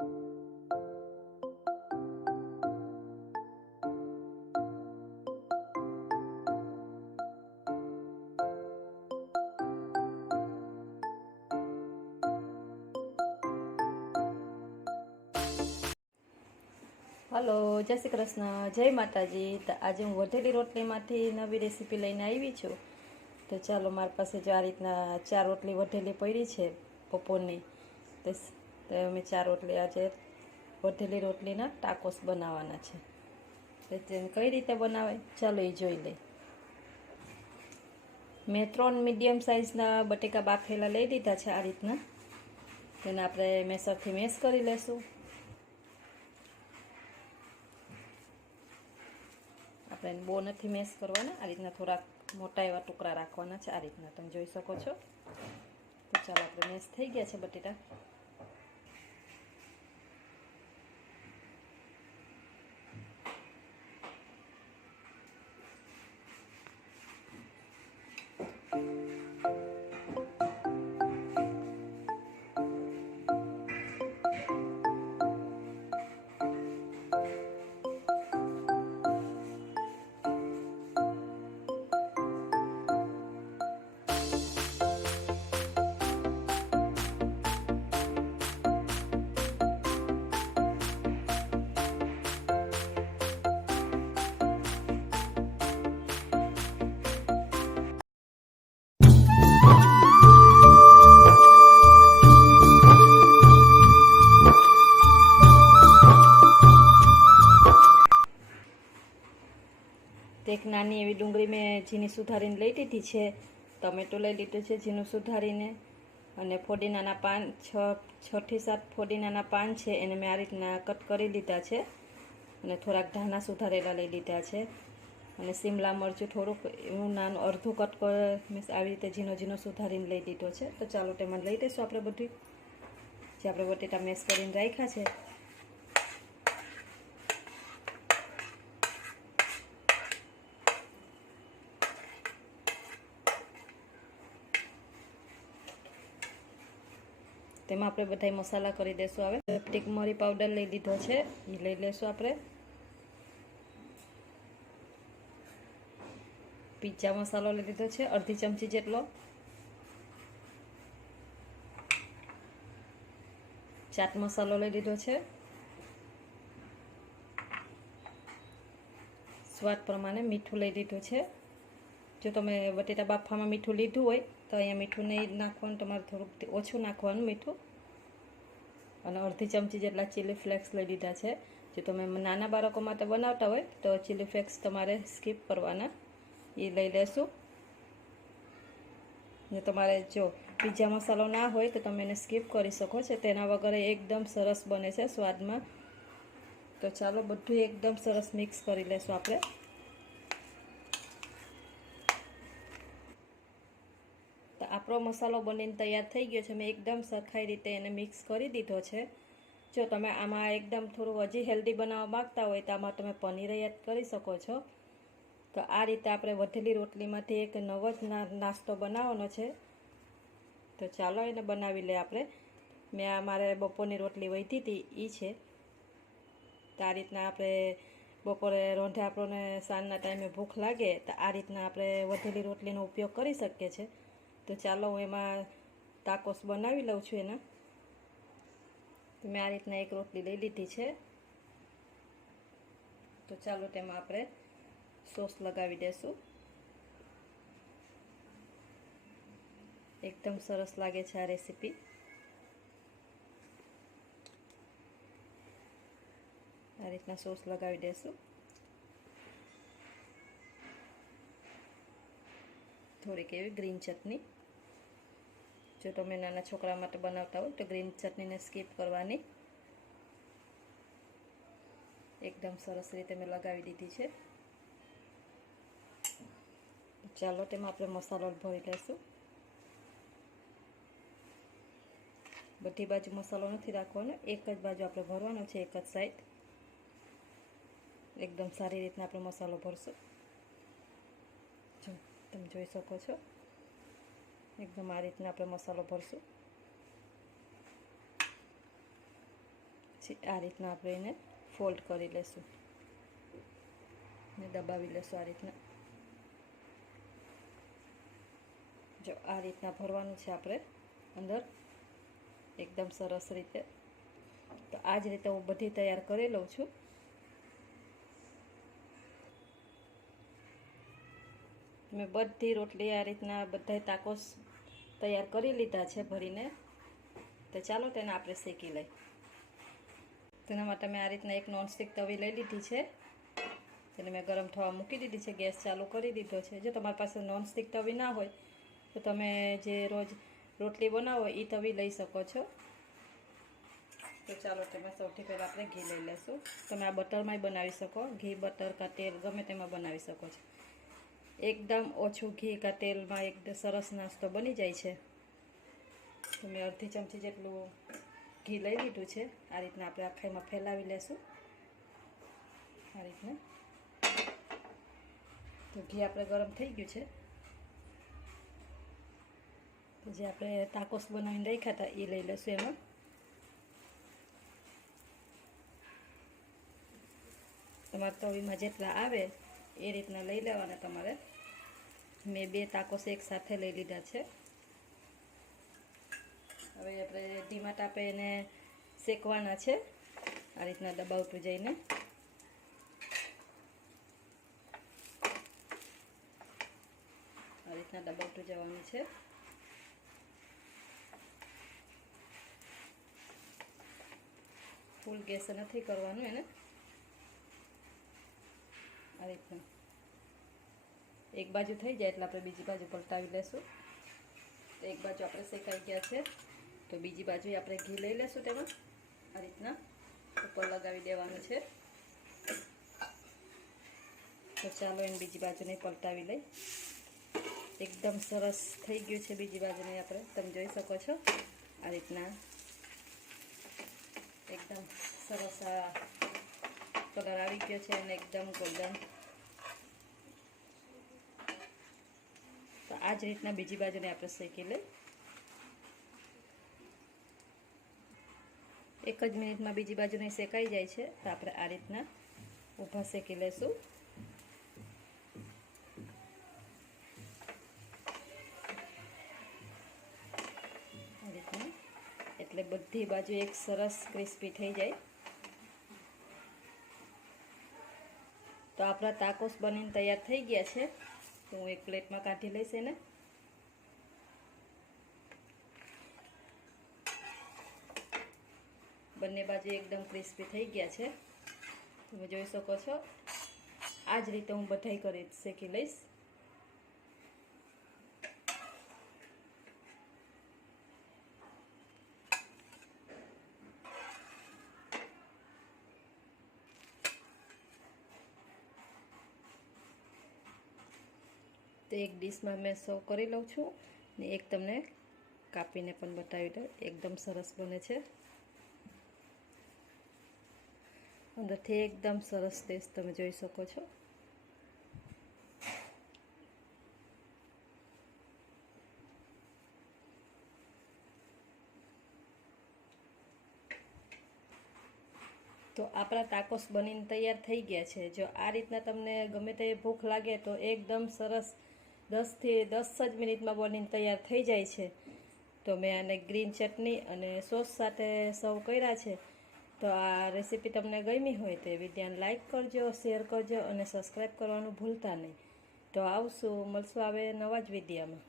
Hello, જય શ્રી કૃષ્ણ. જય માતાજી. તો આજે હું વધેલી રોટલીમાંથી નવી રેસીપી લઈને આવી છું. તો ચાલો, મારી પાસે જો આ રીતના ચાર રોટલી વધેલી પડી છે, બપોરની. તો તો અમે ચાર રોટલી આજે વધેલી રોટલીના ટાકોસ બનાવવાના છે. કઈ રીતે બનાવાય? ચાલો એ જોઈ લઈ મેં ત્રણ મીડિયમ સાઇઝના બટેકા બાફેલા લઈ લીધા છે આ રીતના. તેને આપણે મેસરથી મેસ કરી લેશું. આપણે બહુ નથી મેસ કરવાના, આ રીતના થોડાક મોટા એવા ટુકડા રાખવાના છે, આ રીતના તમે જોઈ શકો છો. ચાલો આપણે મેસ થઈ ગયા છે બટેટા. એક નાની એવી ડુંગળી મેં ઝીણી સુધારીને લઈ લીધી છે. ટમેટું લઈ લીધું છે ઝીણું સુધારીને. અને ફોડીનાના પાન છ છથી સાત ફોડીનાના પાન છે, એને મેં આ રીતના કટ કરી લીધા છે. અને થોડાક ધાણા સુધારેલા લઈ લીધા છે. અને સિમલા મરચું થોડુંક એવું નાનું અડધું કટ કર, મીન્સ આવી રીતે ઝીણો ઝીણો સુધારીને લઈ લીધો છે. તો ચાલો તેમાં લઈ દઈશું આપણે બધું. જે આપણે બટેટા મેસ કરીને રાખ્યા છે તેમાં આપણે બધા મસાલા કરી દઈશું હવે. ટીક મરી પાવડર લઈ લીધો છે. એ લઈ લેશું આપણે. પિઝા મસાલો લઈ લીધો છે, અડધી ચમચી જેટલો. ચાટ મસાલો લઈ લીધો છે. સ્વાદ પ્રમાણે મીઠું લઈ લીધું છે. જો તમે બટેટા બાફામાં મીઠું લીધું હોય તો અહીંયા મીઠું નહીં નાખવાનું, તમારે થોડુંક ઓછું નાખવાનું મીઠું. અને અડધી ચમચી જેટલા ચીલી ફ્લેક્સ લઈ લીધા છે. જો તમે નાના બાળકો માટે બનાવતા હોય, તો ચીલી ફ્લેક્સ તમારે સ્કીપ કરવાના. એ લઈ લેશું. ને તમારે જો પીઝા મસાલો ના હોય, તો તમે એને સ્કીપ કરી શકો છો. તેના વગર એકદમ સરસ બને છે સ્વાદમાં. તો ચાલો બધું એકદમ સરસ મિક્સ કરી લેશું આપણે તો આપણો મસાલો બનીને તૈયાર થઈ ગયો છે. મેં એકદમ સરખાઈ રીતે એને મિક્સ કરી દીધો છે. જો તમે આમાં એકદમ થોડું હજી હેલ્ધી બનાવવા માગતા હોય તો આમાં તમે પનીર યાદ કરી શકો છો. તો આ રીતે આપણે વધેલી રોટલીમાંથી એક નવો જ નાસ્તો બનાવવાનો છે. તો ચાલો એને બનાવી લે આપણે. મેં આ મારે બપોરની રોટલી વધી હતી એ છે. તો આ રીતના આપણે બપોરે રોંઢે આપણને સાંજના ટાઈમે ભૂખ લાગે, તો આ રીતના આપણે વધેલી રોટલીનો ઉપયોગ કરી શકીએ છીએ. તો ચાલો હું એમાં તાકોસ બનાવી લઉં છું એના. મેં આ રીતના એક રોટલી લઈ લીધી છે. તો ચાલો તેમાં આપણે સોસ લગાવી દઈશું એકદમ સરસ લાગે છે આ રેસીપી. આ રીતના સોસ લગાવી દઈશું થોડીક એવી ગ્રીન ચટણી. જો તમે નાના છોકરા માટે બનાવતા હોય તો ગ્રીન ચટણીને સ્કીપ કરવાની. એકદમ સરસ રીતે મેં લગાવી દીધી છે. ચાલો તેમાં આપણે મસાલો ભરી લઈશું. બધી બાજુ મસાલો નથી રાખવાનો. એક જ બાજુ આપણે ભરવાનો છે, એક જ સાઈડ એકદમ સારી રીતના આપણે મસાલો ભરશું. જો, તમે જોઈ શકો છો. એકદમ આ રીતના આપણે મસાલો ભરશું. આ રીતના આપણે એને ફોલ્ડ કરી લેશું. ને દબાવી લેશું આ રીતના. જો આ રીતના ભરવાનું છે આપણે અંદર. એકદમ સરસ રીતે. તો આ જ રીતે હું બધી તૈયાર કરી લઉં છું. મેં બધી રોટલી આ રીતના બધા તાકોસ તૈયાર કરી લીધા છે ભરીને. તો ચાલો તેને આપણે શેકી લઈ તેના માટે મેં આ રીતના એક નોનસ્ટિક તવી લઈ લીધી છે. તેને મેં ગરમ થવા મૂકી દીધી છે. ગેસ ચાલુ કરી દીધો છે. જો તમારી પાસે નોનસ્ટિક તવી ના હોય, તો તમે જે રોજ રોટલી બનાવો એ તવી લઈ શકો છો. તો ચાલો તેમાં સૌથી પહેલાં આપણે ઘી લઈ લઈશું. તમે આ બટરમાંય બનાવી શકો. ઘી, બટર, કા તેલ, ગમે તેમાં બનાવી શકો છો. એકદમ ઓછું ઘી કાં તેલમાં એકદમ સરસ નાસ્તો બની જાય છે. તો મેં અડધી ચમચી જેટલું ઘી લઈ લીધું છે. આ રીતના આપણે આખાઈમાં ફેલાવી લેશું. આ રીતના. તો ઘી આપણે ગરમ થઈ ગયું છે. તો જે આપણે તાકોસ બનાવીને રાખ્યા હતા એ લઈ લઈશું એમાં. તમારે તવીમાં જેટલા આવે, એ રીતના લઈ લેવાના તમારે. મેં બે તાકોસ એક સાથે લઈ લીધા છે. હવે આપણે ધીમા તાપે એને શેકવાના છે. આ રીતના દબાવતું જઈને. આ રીતના દબાવતું જવાનું છે. ફૂલ ગેસ નથી કરવાનું એને. આ રીતના. એક બાજુ થઈ જાય એટલે આપણે બીજી બાજુ પલટાવી લેશું. તો એક બાજુ આપણે શેકાઈ ગયા છે. તો બીજી બાજુ આપણે ઘી લઈ લેશું તેમાં. આ રીતના ઉપર લગાવી દેવાનું છે. તો ચાલો એને બીજી બાજુને પલટાવી લઈ. એકદમ સરસ થઈ ગયું છે બીજી બાજુને આપણે. તમે જોઈ શકો છો. આ રીતના એકદમ સરસ કલર આવી ગયો છે અને એકદમ ગોલ્ડન આ રીતના બીજી બાજુને આપણે શેકી લઈ. એક જ મિનિટમાં બીજી બાજુને શેકાઈ જાય છે, તો આપણે આ રીતના ઊભા શેકી રીતના. એટલે બધી બાજુ એક સરસ ક્રિસ્પી થઈ જાય. તો આપણા તાકોસ બનીને તૈયાર થઈ ગયા છે. હું એક પ્લેટમાં કાઢી લઈશ એને. બંને બાજુ એકદમ ક્રિસ્પી થઈ ગયા છે. તમે જોઈ શકો છો. આ જ રીતે હું બધાઈ કરી શેકી લઈશ. તો એક ડીશમાં મેં સર્વ કરી લઉં છું ને એક તમને કાપીને પણ બતાવી દઉં. એકદમ સરસ બને છે. અંદરથી એકદમ સરસ ટેસ્ટ તમે જોઈ શકો છો. તો આપણા તાકોસ બનીને તૈયાર થઈ ગયા છે. જો આ રીતના તમને ગમે તે ભૂખ લાગે તો એકદમ સરસ દસથી દસ જ મિનિટમાં બનીને તૈયાર થઈ જાય છે. તો મેં આને ગ્રીન ચટણી અને સોસ સાથે સર્વ કર્યા છે. તો આ રેસીપી તમને ગમી હોય તો વિડીયોને લાઇક કરજો, શેર કરજો અને સબસ્ક્રાઈબ કરવાનું ભૂલતા નહીં. તો આવશું, મળશું આવે નવા જ વિડીયોમાં.